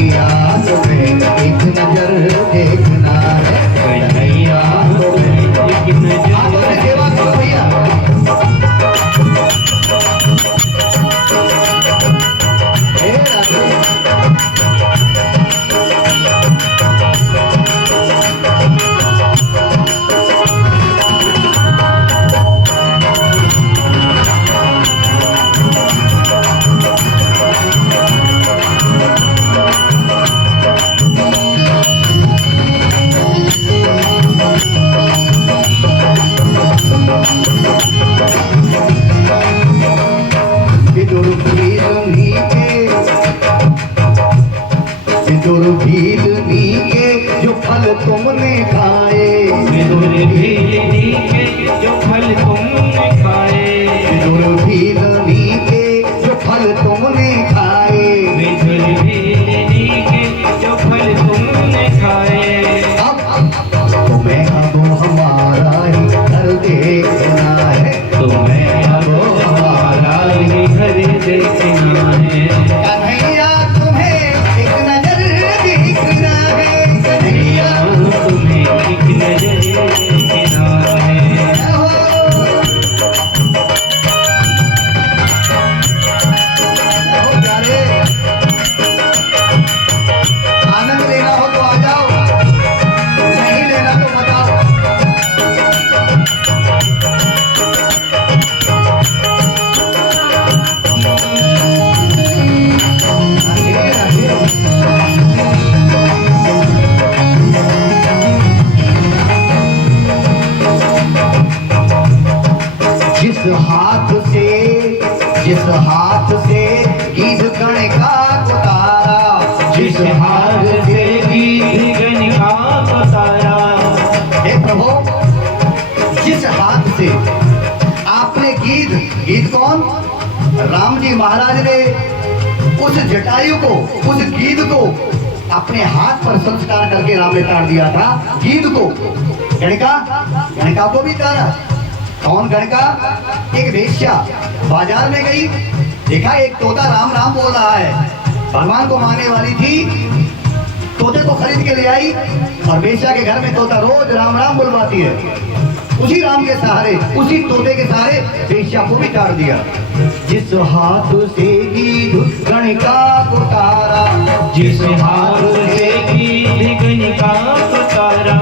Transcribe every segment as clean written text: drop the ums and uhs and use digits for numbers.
कन्हैया तुम्हें एक नजर देखना है, कन्हैया तुम्हें एक नजर। सेवा करो भैया। जो फल तुमने खाए, जो फल तुमने खाए, जो फल तुमने खाए, जो फल तुमने खाए। अब तुम्हें अब हमारा ही घर देखना है, तुम्हें अब हमारा ही घर देखना है। कन्हैया तुम्हें एक नजर देखना है, कन्हैया तुम्हें एक नजर देखना है। आनंद लेना हो तो आ जाओ, नहीं लेना तो बताओ। जिस हाथ से गीत गणिका उतारा, जिस हाथ से गीत गणिका उतारा। हे प्रभु, जिस हाथ से आपने गीत कौन? राम जी महाराज ने उस जटायु को, उस गीत को अपने हाथ पर संस्कार करके राम ने तार दिया था। गीत को, गणिका को भी तारा। कौन गणिका? एक वेश्या बाजार में गई, देखा एक तोता राम राम बोल रहा है, भगवान को मानने वाली थी, तोते को खरीद के ले आई और वेश्या के घर में तोता रोज राम राम बुलवाती है। उसी राम के सहारे, उसी तोते के सहारे वेश्या को भी तार दिया। जिस हाथ से गीत गणिका को तारा, जिस हाथ से गीत गणिका को तारा,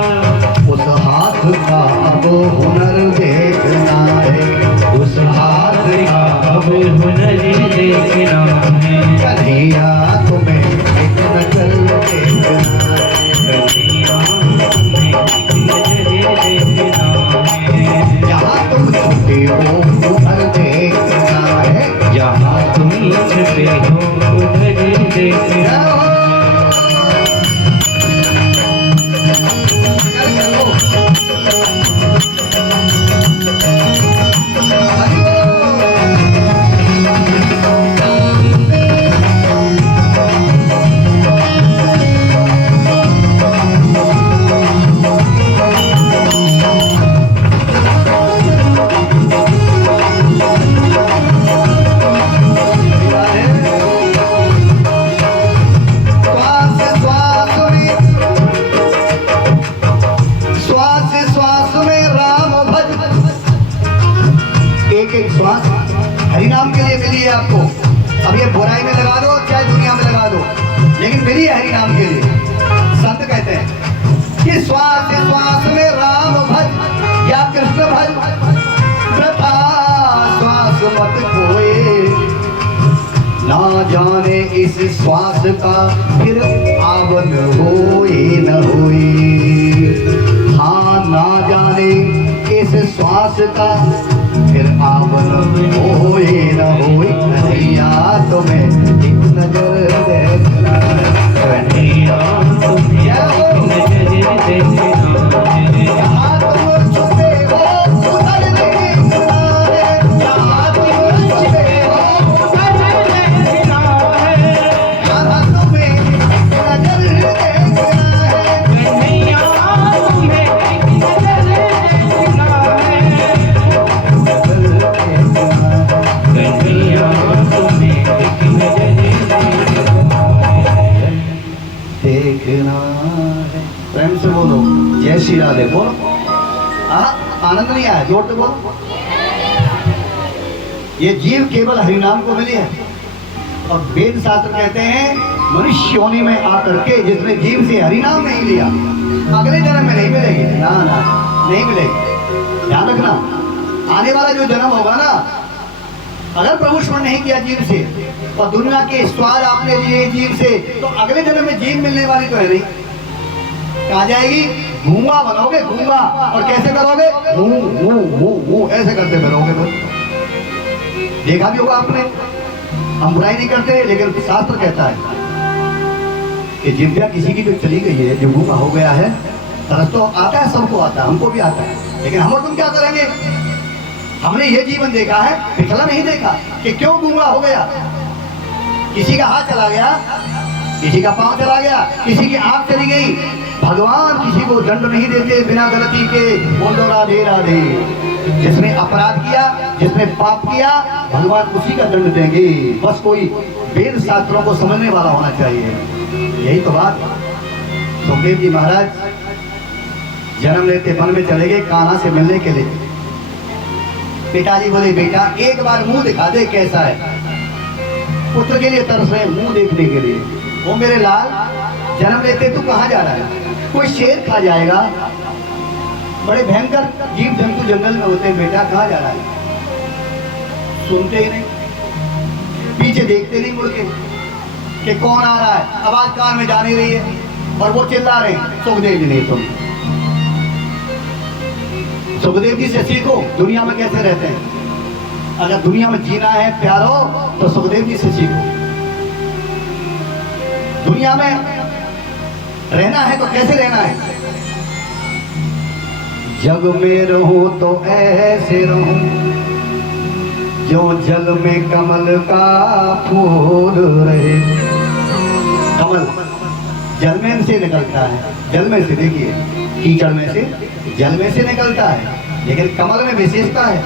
उस हाथ का अब हुनर देखना है, उस हाथ का अब हुनर देखना है। कन्हैया तुम्हें एक नजर देखना है, कन्हैया तुम्हें एक नजर देखना है। जहाँ तुम छुपे हो उधर देखना है, जहाँ तुम छुपे हो उधर देखना है। हरिनाम के लिए मिली है आपको। अब ये बुराई में लगा दो चाहे दुनिया में लगा दो, लेकिन मिली है हरिनाम के लिए। संत कहते हैं कि श्वास श्वास में राम भज या कृष्ण भज, वृथा श्वास मत खोए, ना जाने इस श्वास का फिर आवन होए न होए। हाँ, ना जाने इस श्वास का फिर आवन होए न होए। कन्हैया तुम्हें एक नजर देखना है, कन्हैया तुम्हें एक नजर देखना है। जहाँ तुम छुपे हो उधर देखना है, जहाँ तुम छुपे हो उधर देखना है। जहाँ तुम्हें एक नजर देखना है, कन्हैया तुम्हें एक नजर देखना है। कन्हैया तुम्हें एक नजर देखना है। प्रेम से बोलो जय श्री राधे। बोलो आनंद नहीं आया? जोर से बोलो। ये जीव केवल हरिनाम को मिली है और वेद शास्त्र कहते हैं मनुष्य योनि में आकर के जिसने जीव से हरिनाम नहीं लिया अगले जन्म में नहीं मिलेगी। ना ना नहीं मिलेगी। ध्यान रखना, आने वाला जो जन्म होगा ना, अगर प्रभु स्मरण नहीं किया जीव से और दुनिया के स्वाद आपने लिए जीव से, तो अगले जन्म में जीव मिलने वाली तो है नहीं। कहा जाएगी गूंगा बनोगे, गूंगा। और कैसे करोगे? ऐसे करते फिरोगे। तो देखा भी होगा आपने, हम बुराई नहीं करते, लेकिन शास्त्र कहता है कि जिव्या किसी की जो चली गई है, जो गूंगा हो गया है, तरस तो आता है, सबको आता है, हमको भी आता है, लेकिन हम और तुम क्या करेंगे? हमने ये जीवन देखा है, पिछला नहीं देखा कि क्यों गूंगा हो गया। किसी का हाथ चला गया, किसी का पांव चला गया, किसी की आंख चली गई। भगवान किसी को दंड नहीं देते बिना गलती के। बोलो राधे राधे। जिसने अपराध किया, जिसने पाप किया, भगवान उसी का दंड देंगे। बस कोई वेद शास्त्रों को समझने वाला होना चाहिए। यही तो बात। सुखदेव जी महाराज जन्म लेते वन में चले गए कान्हा से मिलने के लिए। पिताजी बोले बेटा एक बार मुंह दिखा दे कैसा है। पुत्र के लिए तरस रहे मुंह देखने के लिए। वो मेरे लाल जन्म लेते तू कहाँ जा रहा है? कोई शेर खा जाएगा, बड़े भयंकर जीव जंतु जंगल में होते हैं, बेटा कहाँ जा रहा है? सुनते ही नहीं, पीछे देखते नहीं मुड़ के कि कौन आ रहा है। आवाज कान में जा नहीं रही है और वो चिल्ला रहे हैं सुखदेव जी नहीं सुन। सुखदेव जी से सीखो दुनिया में कैसे रहते हैं। अगर दुनिया में जीना है प्यारो तो सुखदेव जी से सीखो। दुनिया में रहना है तो कैसे रहना है? जग में रहूं तो ऐसे रहूं जो जल में कमल का फूल रहे। कमल जल में से निकलता है, जल में से, देखिए कीचड़ में से, जल में से निकलता है, लेकिन कमल में विशेषता है,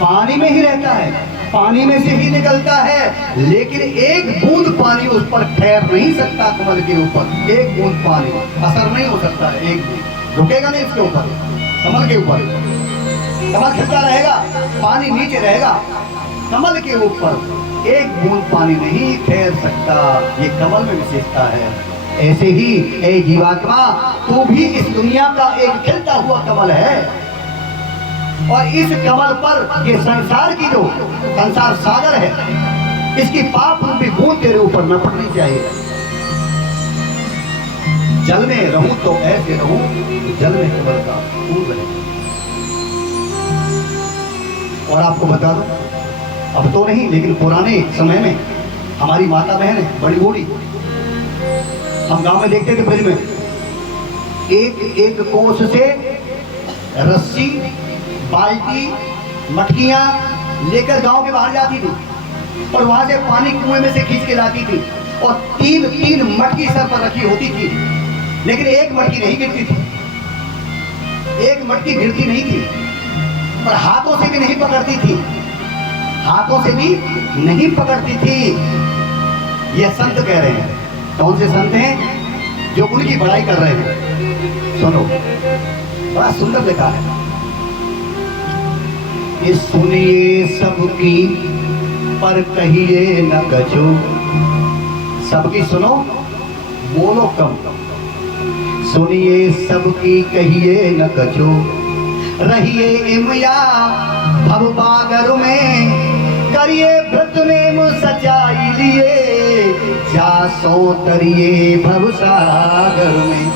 पानी में ही रहता है, पानी में से ही निकलता है, लेकिन एक बूंद पानी उस पर ठहर नहीं सकता। कमल के ऊपर एक बूंद पानी असर नहीं हो सकता है, एक बूंद रुकेगा नहीं इसके ऊपर, कमल के ऊपर। कमल खिलता रहेगा, पानी नीचे रहेगा, कमल के ऊपर एक बूंद पानी नहीं ठहर सकता। ये कमल में विशेषता है। ऐसे ही ए जीवात्मा तू भी इस दुनिया का एक खिलता हुआ कमल है और इस कमल पर ये संसार की जो संसार सागर है, इसकी पाप रूपी बूंद तेरे ऊपर न पड़नी चाहिए। जल में रहूं तो ऐसे रहूं जल में कमल का फूल रहे। और आपको बता दो, अब तो नहीं लेकिन पुराने समय में हमारी माता बहन बड़ी बूढ़ी, हम गांव में देखते थे ब्रिज में एक एक कोस से रस्सी, बाल्टी, मटकियां लेकर गांव के बाहर जाती थी और वहां से पानी कुएं में से खींच के लाती थी और तीन तीन मटकी सर पर रखी होती थी, लेकिन एक मटकी नहीं गिरती थी, एक मटकी गिरती नहीं थी। पर हाथों से भी नहीं पकड़ती थी, हाथों से भी नहीं पकड़ती थी। ये संत कह रहे हैं। कौन से संत हैं? जो उनकी बड़ाई कर रहे हैं। सुनो, बड़ा सुंदर लिखा है। ये सुनिए सबकी पर कहिए न कछू। सबकी सुनो, बोलो कम। सुनिए सबकी कहिए न कछू। रहिए इमया भव बागर में, करिए व्रत नेम सच्चाई लिए, जा सो तरिए भव सागर में।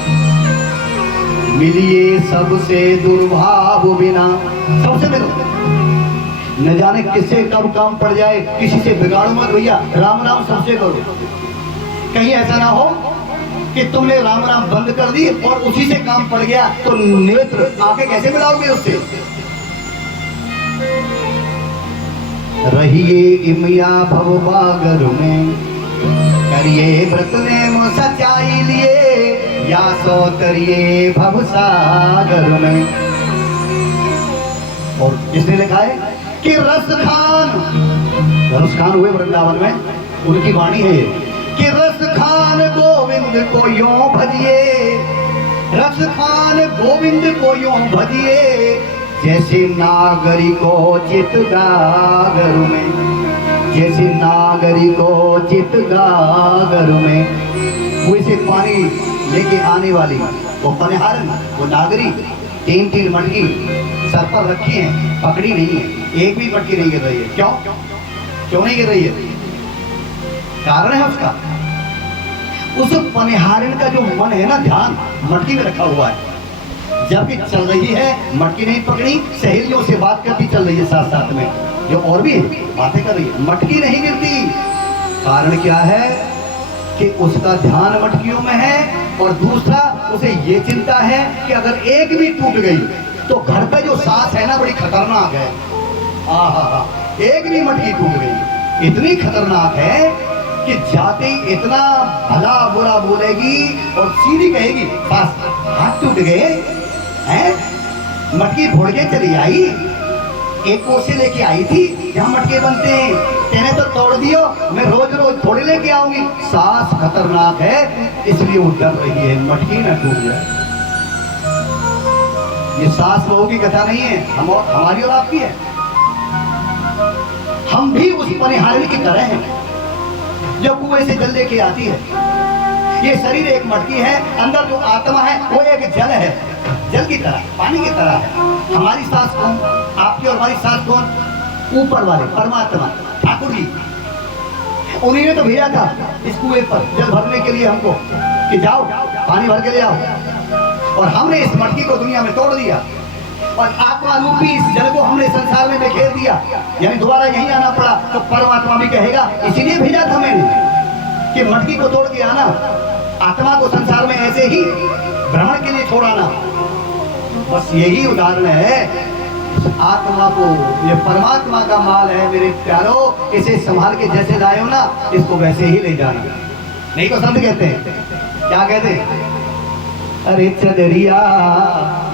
मिलिए सबसे दुर्भाव बिना, सबसे मिलो, न जाने किससे कब काम पड़ जाए, किसी से बिगाड़ो मत भैया, राम राम सबसे करो। कहीं ऐसा ना हो कि तुमने राम राम बंद कर दी और उसी से काम पड़ गया तो नेत्र आंखें कैसे मिलाओगे उससे? रहिए इमया भव बागर में, करिए व्रत नेम सच्चाई लिए, या सो तरिए भव सागर में। और इसने लिखा है कि रस खान हुए वृंदावन में, उनकी वाणी है कि रस खान गोविंद गोविंद को यूं भजिए, रस खान गोविंद को यूं भजिए, जैसे नागरी को चित गागर में, जैसे नागरी को चित गागर में। वो इसे पानी लेके आने वाली वो पनिहारन, वो नागरी 3-3 मटकी सर पर रखी है, पकड़ी नहीं है, एक भी मटकी नहीं गिर रही है। क्यों क्यों नहीं गिर रही है? कारण है उसका, उस पनिहारन का जो मन है ना, ध्यान मटकी में रखा हुआ है। जबकि चल रही है, मटकी नहीं पकड़ी, सहेलियों से बात करती चल रही है साथ साथ में, जो और भी बातें कर रही है, मटकी नहीं गिरती। कारण क्या है कि उसका ध्यान मटकियों में है, और दूसरा उसे ये चिंता है कि अगर एक भी टूट गई तो घर पे जो सांस है ना, बड़ी खतरनाक है। आहा, एक भी मटकी टूट गई इतनी खतरनाक है कि जाते ही इतना भला बुरा बोलेगी और सीधी कहेगी, बस हाथ टूट गए हैं, मटकी फोड़ के चली आई, एक कोसे लेके आई थी जहाँ मटके बनते हैं, तेने तो तोड़ दियो, मैं रोज रोज थोड़ी लेके आऊंगी। सांस खतरनाक है, इसलिए वो डर रही है मटकी न टूट जाए। ये सास बहू की कथा नहीं है, हमारी और आपकी है। हम भी उस पनिहारन की तरह हैं जो कुएं से जल लेके आती है। ये शरीर एक मटकी है, अंदर जो आत्मा है वो एक जल है, जल की तरह, पानी की तरह है। हमारी सास कौन? आपकी और हमारी सास कौन? ऊपर वाले परमात्मा ठाकुर जी। उन्हीं ने तो भेजा था इस कुएं पर जल भरने के लिए हमको, कि जाओ पानी भर के ले आओ, और हमने इस मटकी को दुनिया में तोड़ दिया, और आत्मा रूपी इस जल को हमने संसार में बिखेर दिया, यानी दोबारा यहीं आना पड़ा। तो परमात्मा भी कहेगा, इसीलिए भेजा था मैंने कि मटकी को तोड़ के आना, आत्मा को संसार में ऐसे ही भ्रमण के लिए छोड़ाना। बस यही उदाहरण है। आत्मा को, ये परमात्मा का माल है मेरे प्यारो, इसे संभाल के जैसे लाए हो ना, इसको वैसे ही ले जाना। नहीं तो संत कहते हैं, क्या कहते हैं? अरे चदरिया,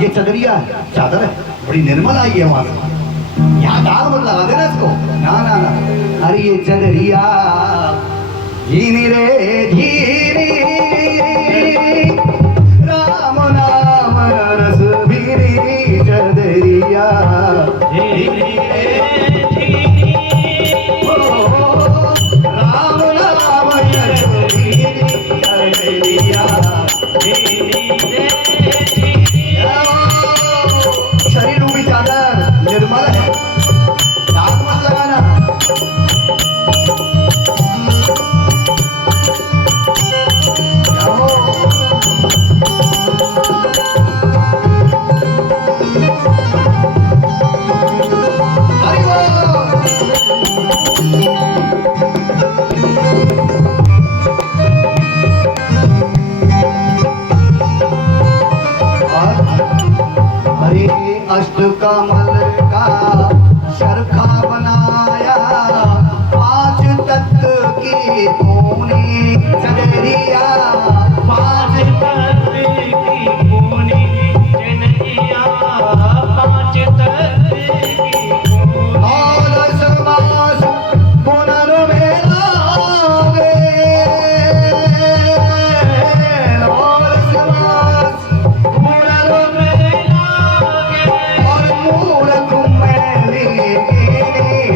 ये चदरिया है, चादर है, बड़ी निर्मल आई है वहां से, यहाँ दाल मत लगा देना इसको, ना ना ना। अरे ये चदरिया झीनी रे झीनी, राम नाम रस भीरी चदरिया झीनी रे झीनी, राम नाम रस भीरी चदरिया झीनी रे झीनी। शरीर रूपी चादर निर्मल है, दाग मत लगाना। अष्टकमल का चरखा बनाया, 5 तत्व की पूनी चदरिया, 5 तत्व की पूनी चदरिया, 5 तत्व की पूनी। और समास पुनर्वेला गे, और समास पुनर्वेला और मूर्ख मैली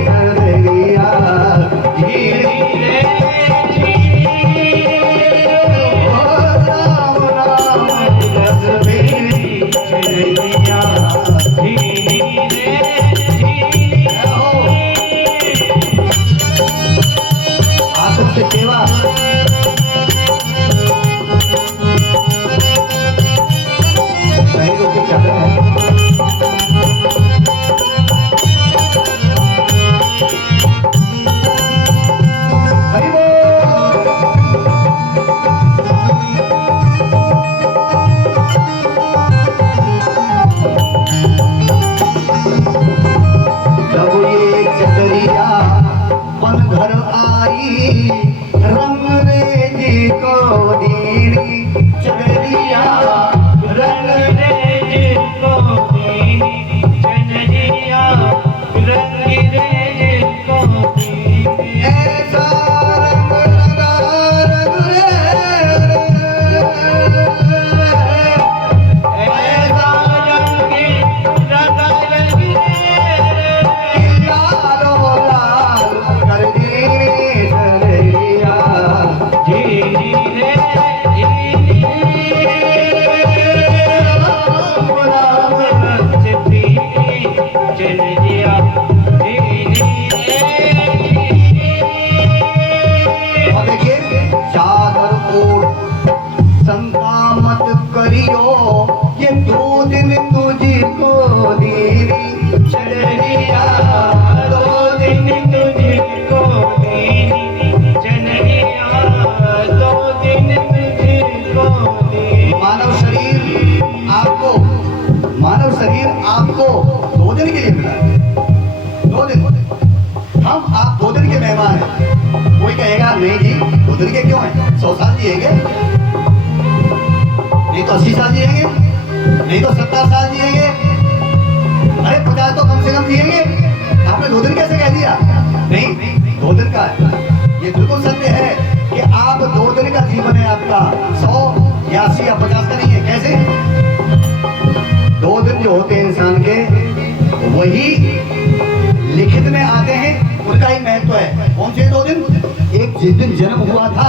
चदरिया झीनी रे झीनी, राम नाम रस भीरी चदरिया झीनी रे झीनी। आप सबसे सेवा सही रोटी चादर है। जब ये चदरिया पन घर आई, रंग रेजी को दीनी चदरिया, रंग रेजी को दीनी चदरिया, रंग रेजी को दीनी। ऐसा रंग लगा रंग रे कोट, शंका मत करियो ये 2 दिन तुझको दीनी चढ़िया, 2 दिन तुझको दीनी चढ़िया, 2 दिन तुझको दीनी। मानव शरीर आपको 2 दिन के लिए मिला है, 2 दिन। हम आप 2 दिन के मेहमान हैं। कोई कहेगा नहीं जी 2 दिन के क्यों हैं, 100 साल जिएंगे, नहीं तो 80 साल जिएंगे, नहीं तो 70 साल जिएंगे, अरे 50 तो कम से कम जिएंगे। आपने 2 दिन कैसे कह दिया? नहीं, 2 दिन का है। ये बिल्कुल सत्य है कि आप 2 दिन का जीवन है आपका, 100 या 80 या 50 का नहीं है। कैसे? 2 दिन जो होते हैं इंसान के, वही लिखित में आते हैं, उनका ही महत्व है। कौन से 2 दिन? एक जिस दिन जन्म हुआ था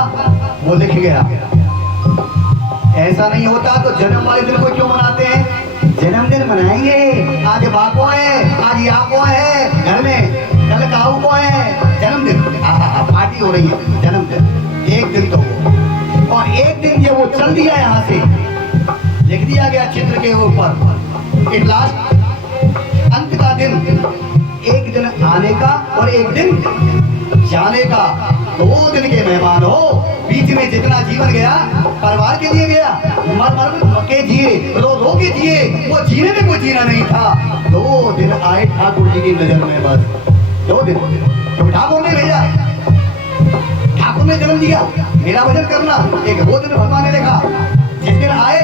वो लिख गया। ऐसा नहीं होता तो जन्म वाले दिन को क्यों मनाते हैं? जन्मदिन मनाएंगे, आज बापो है, आज यापो है घर में, कल काऊ को है जन्मदिन, पार्टी हो रही है, जन्मदिन। 1 दिन तो वो, और 1 दिन जब वो चल दिया यहाँ से, लिख दिया गया चित्र के ऊपर, एक लास्ट अंत का दिन, 1 दिन आने का और 1 दिन जाने का। 2 दिन के मेहमान हो। बीच में जितना जीवन गया परिवार के लिए गया, मर मर के जिए, रो रो के जिए, वो जीने में कोई जीना नहीं था। 2 दिन आए ठाकुर जी की नजर में, बस 2 दिन। तो ठाकुर ने भेजा, ठाकुर ने जन्म दिया, मेरा भजन करना, एक वो दिन भगवान ने देखा। जिस दिन आए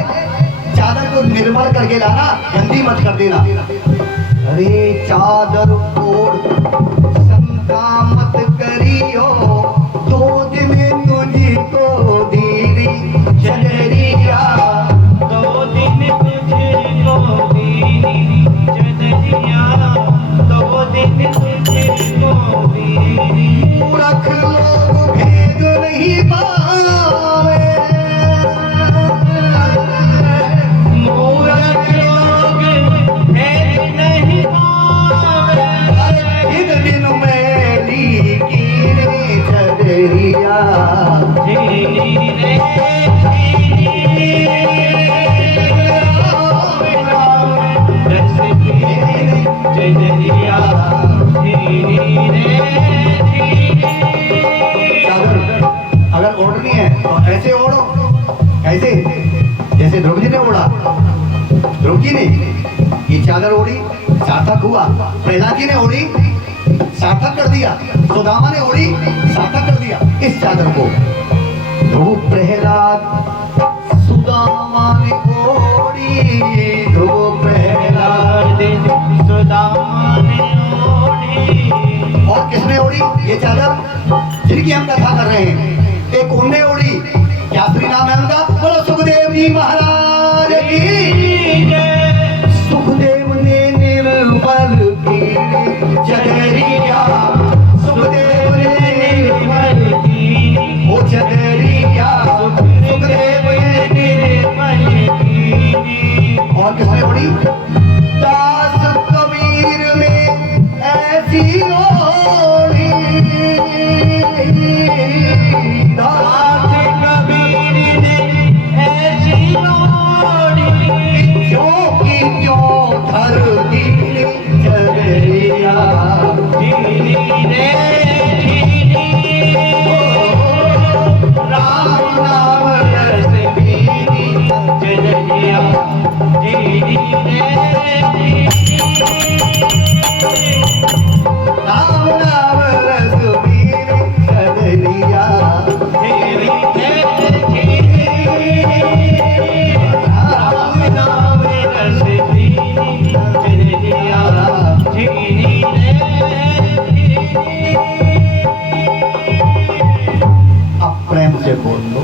चादर को निर्मल करके लाना, गंदी मत कर देना। अरे चादर ओढ़ शंका मत करियो, 2 दिन तुझको दीनी चढ़िया, 2 दिन तुझको दीनी चढ़िया, 2 दिन तुझको दीनी। मूर्ख लोग भेद नहीं पावे, मूर्ख लोग भेद नहीं पावे, इन दिन मेरी कीनी चढ़िया, अगर ओढ़नी है तो ऐसे ओढ़ो, ऐसे जैसे ध्रुव जी ने ओढ़ा। ध्रुव जी ने ये चादर ओढ़ी, सार्थक हुआ। प्रहलाद जी ने ओढ़ी, सार्थक कर दिया। सुदामा ने ओढ़ी, सार्थक कर दिया इस चादर को। ध्रुव प्रहलाद सुदामा ने ओढ़ी, ध्रुव प्रहलाद सुदामा ने ओढ़ी। और किसने ओढ़ी ये चादर? जिनकी हम कथा कर रहे हैं, एक उनने ओढ़ी। क्या श्री नाम है उनका? बोलो सुखदेव जी महाराज की। सुखदेव ने निर्मल की चढ़िया, सुखदेव ने निर्मल की वो चढ़िया, सुखदेव ने निर्मल की। और किसने ओढ़ी? दास कबीर ने ऐसी ओढ़ी, दास कबीर ने ऐसी ओढ़ी, क्यों की क्यों धरती चढ़िया, राम नाम रस पीनी चढ़िया, राम नाम रस पीनी चढ़िया, राम नाम रस पीनी चढ़िया। अब प्रेम से बोल लो,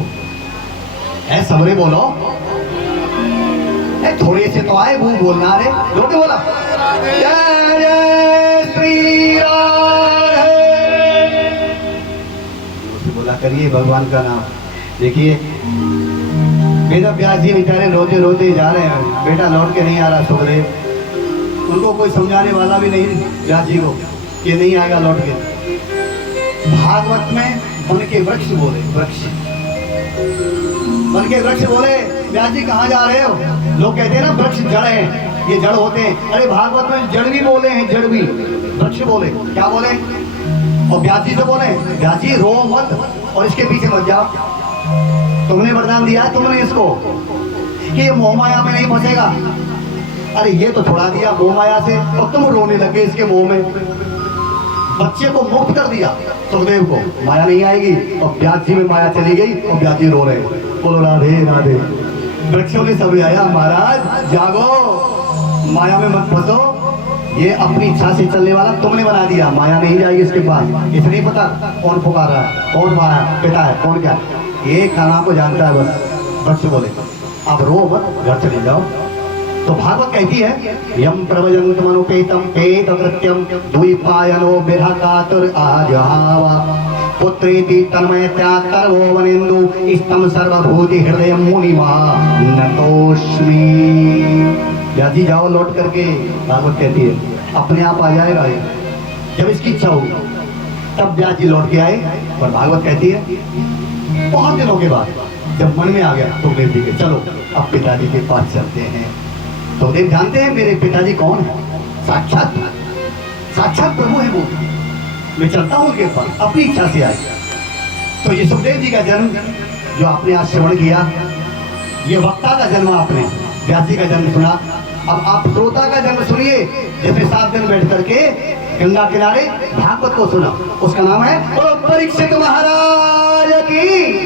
है सबरे बोलो, थोड़े से तो आए, वो बोलना रे, लोग बोला जय जय श्री राधे, बोला करिए भगवान का नाम। देखिए वेद व्यास जी बेचारे रोते रोते जा रहे हैं, बेटा लौट के नहीं आ रहा सुखदेव। उनको कोई समझाने वाला भी नहीं व्यास जी को, ये नहीं आएगा लौट के। भागवत में वन के वृक्ष बोले, वृक्ष बल्कि वृक्ष बोले, व्यास जी कहाँ जा रहे हो? लोग कहते हैं ना वृक्ष जड़ है, ये जड़ होते हैं। अरे भागवत में जड़ भी बोले हैं, जड़ भी। वृक्ष बोले, क्या बोले? और व्यास जी तो बोले, व्यास जी रो मत और इसके पीछे मत जाओ। तुमने वरदान दिया है तुमने इसको कि ये मोह माया में नहीं फंसेगा। अरे ये तो छुड़ा दिया मोह माया से और तुम रोने लगे इसके मोह में। बच्चे को मुक्त कर दिया सुखदेव को, माया नहीं आएगी। और व्यास जी में माया चली गई और व्यास जी रो रहे, बोलो राधे राधे। वृक्षों ने सब आया, महाराज जागो, माया में मत फंसो। ये अपनी इच्छा से चलने वाला तुमने बना दिया, माया नहीं जाएगी इसके पास। इसे नहीं पता कौन पुकार रहा है, कौन माया पिता है, कौन क्या, ये खाना को जानता है बस। वृक्ष बोले अब रो मत, घर चले जाओ। तो भागवत कहती है, यम प्रवजंत मनुपेतम पेत कृत्यम द्वीपायनो बिरहकातुर आजहावा पुत्रेति तन्मयत्या तर्वो वनेन्दु इष्टम सर्वभूति हृदय मुनिमा नतोष्मि। व्यास जी जाओ लौट करके, भागवत कहती है अपने आप आ जाएगा ये, जब इसकी इच्छा होगी तब व्यास जी लौट के आए। और भागवत कहती है बहुत दिनों के बाद जब मन में आ गया सुखदेव जी के, चलो अब पिताजी के पास चलते हैं। सुखदेव जानते हैं मेरे पिताजी कौन है, साक्षात प्रभु है वो, मैं चलता हूँ उनके पास, अपनी इच्छा से आए। तो ये सुखदेव जी का जन्म जो आपने आज श्रवण किया, ये वक्ता का जन्म आपने, व्यास जी का जन्म सुना। अब आप श्रोता का जन्म सुनिए, जिसने 7 दिन बैठ करके गंगा किनारे भागवत को सुना, उसका नाम है परीक्षित महाराज की।